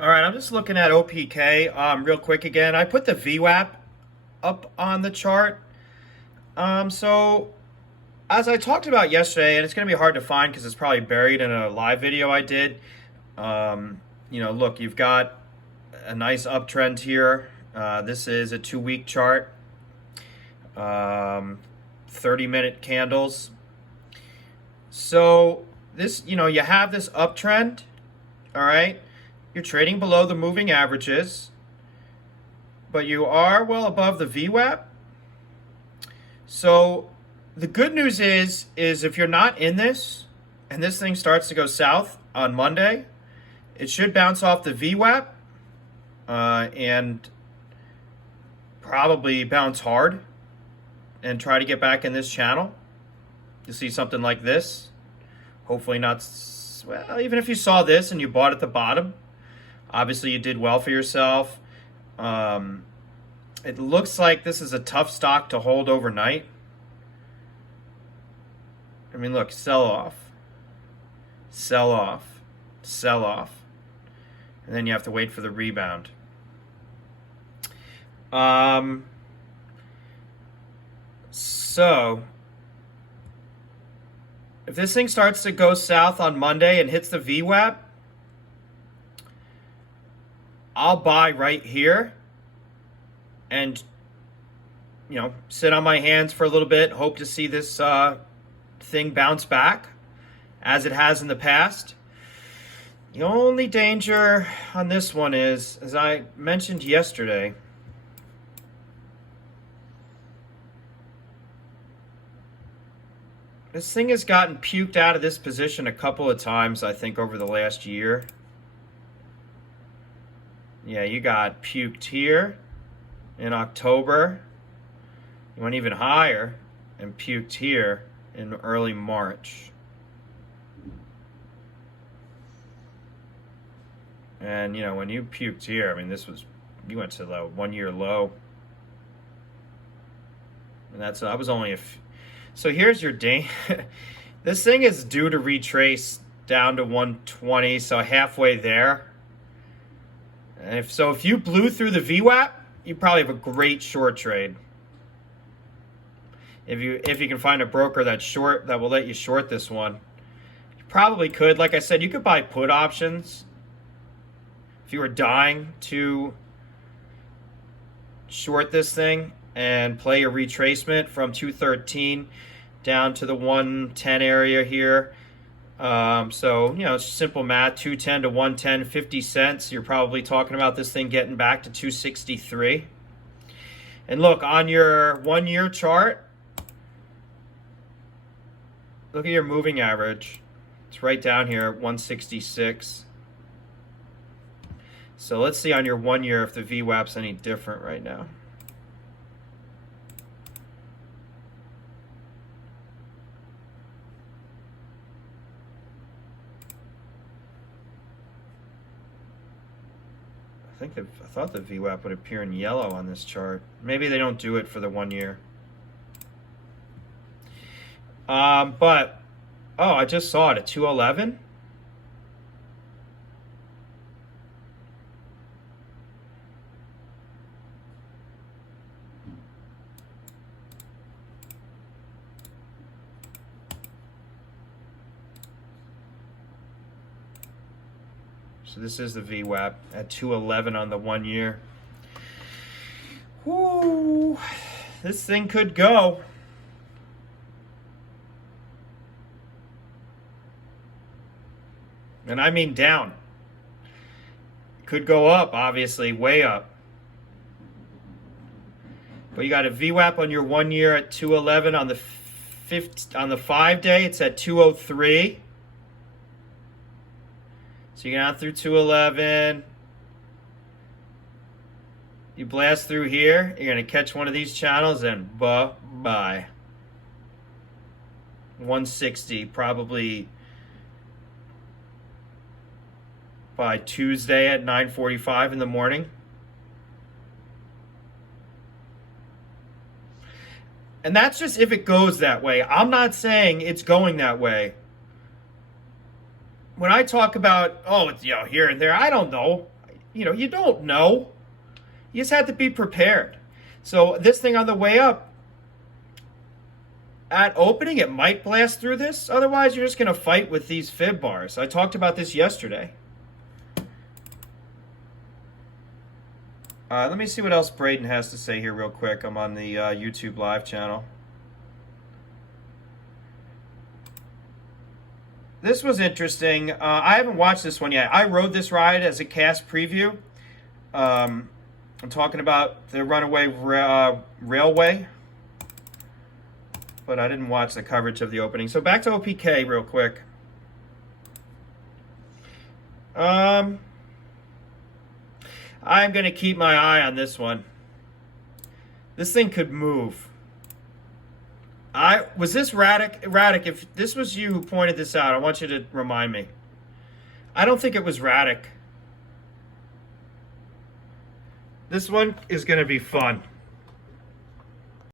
All right, I'm just looking at OPK real quick again. I put the VWAP up on the chart. So as I talked about yesterday, and it's going to be hard to find because it's probably buried in a live video I did. Look, you've got a nice uptrend here. This is a 2-week chart, 30-minute candles. So this, you have this uptrend, all right? You're trading below the moving averages, but you are well above the VWAP. So the good news is if you're not in this and this thing starts to go south on Monday, it should bounce off the VWAP and probably bounce hard and try to get back in this channel. You see something like this. Hopefully not, well, even if you saw this and you bought at the bottom, obviously you did well for yourself. It looks like this is a tough stock to hold overnight. I mean, look, sell off, sell off, sell off. And then you have to wait for the rebound. So if this thing starts to go south on Monday and hits the VWAP, I'll buy right here and, sit on my hands for a little bit, hope to see this thing bounce back as it has in the past. The only danger on this one is, as I mentioned yesterday, this thing has gotten puked out of this position a couple of times, I think, over the last year. Yeah, you got puked here in October. You went even higher and puked here in early March. And, when you puked here, I mean, you went to the 1-year low. And I was only so here's your this thing is due to retrace down to 120, so halfway there. And if you blew through the VWAP, you probably have a great short trade. If you can find a broker that will let you short this one, you probably could. Like I said, you could buy put options if you were dying to short this thing and play a retracement from 213 down to the 110 area here. It's simple math, 210 to 110, 50 cents. You're probably talking about this thing getting back to 263. And look, on your 1-year chart, look at your moving average. It's right down here at 166. So let's see on your 1-year if the VWAP's any different right now. I thought the VWAP would appear in yellow on this chart. Maybe they don't do it for the 1 year. I just saw it at 211. So this is the VWAP at 211 on the 1 year. Whoo, this thing could go. And I mean down. Could go up, obviously, way up. But you got a VWAP on your 1 year at 211 on the 5-day. It's at 203. So you get out through 211. You blast through here. You're going to catch one of these channels and bye-bye. 160 probably by Tuesday at 9:45 in the morning. And that's just if it goes that way. I'm not saying it's going that way. When I talk about, it's here and there, I don't know. You don't know. You just have to be prepared. So this thing on the way up, at opening, it might blast through this. Otherwise, you're just going to fight with these fib bars. I talked about this yesterday. Let me see what else Braden has to say here real quick. I'm on the YouTube live channel. This was interesting. I haven't watched this one yet. I rode this ride as a cast preview. I'm talking about the Runaway Railway, but I didn't watch the coverage of the opening. So back to OPK real quick. I'm going to keep my eye on this one. This thing could move. Was this Radic? Radic, if this was you who pointed this out, I want you to remind me. I don't think it was Radic. This one is going to be fun.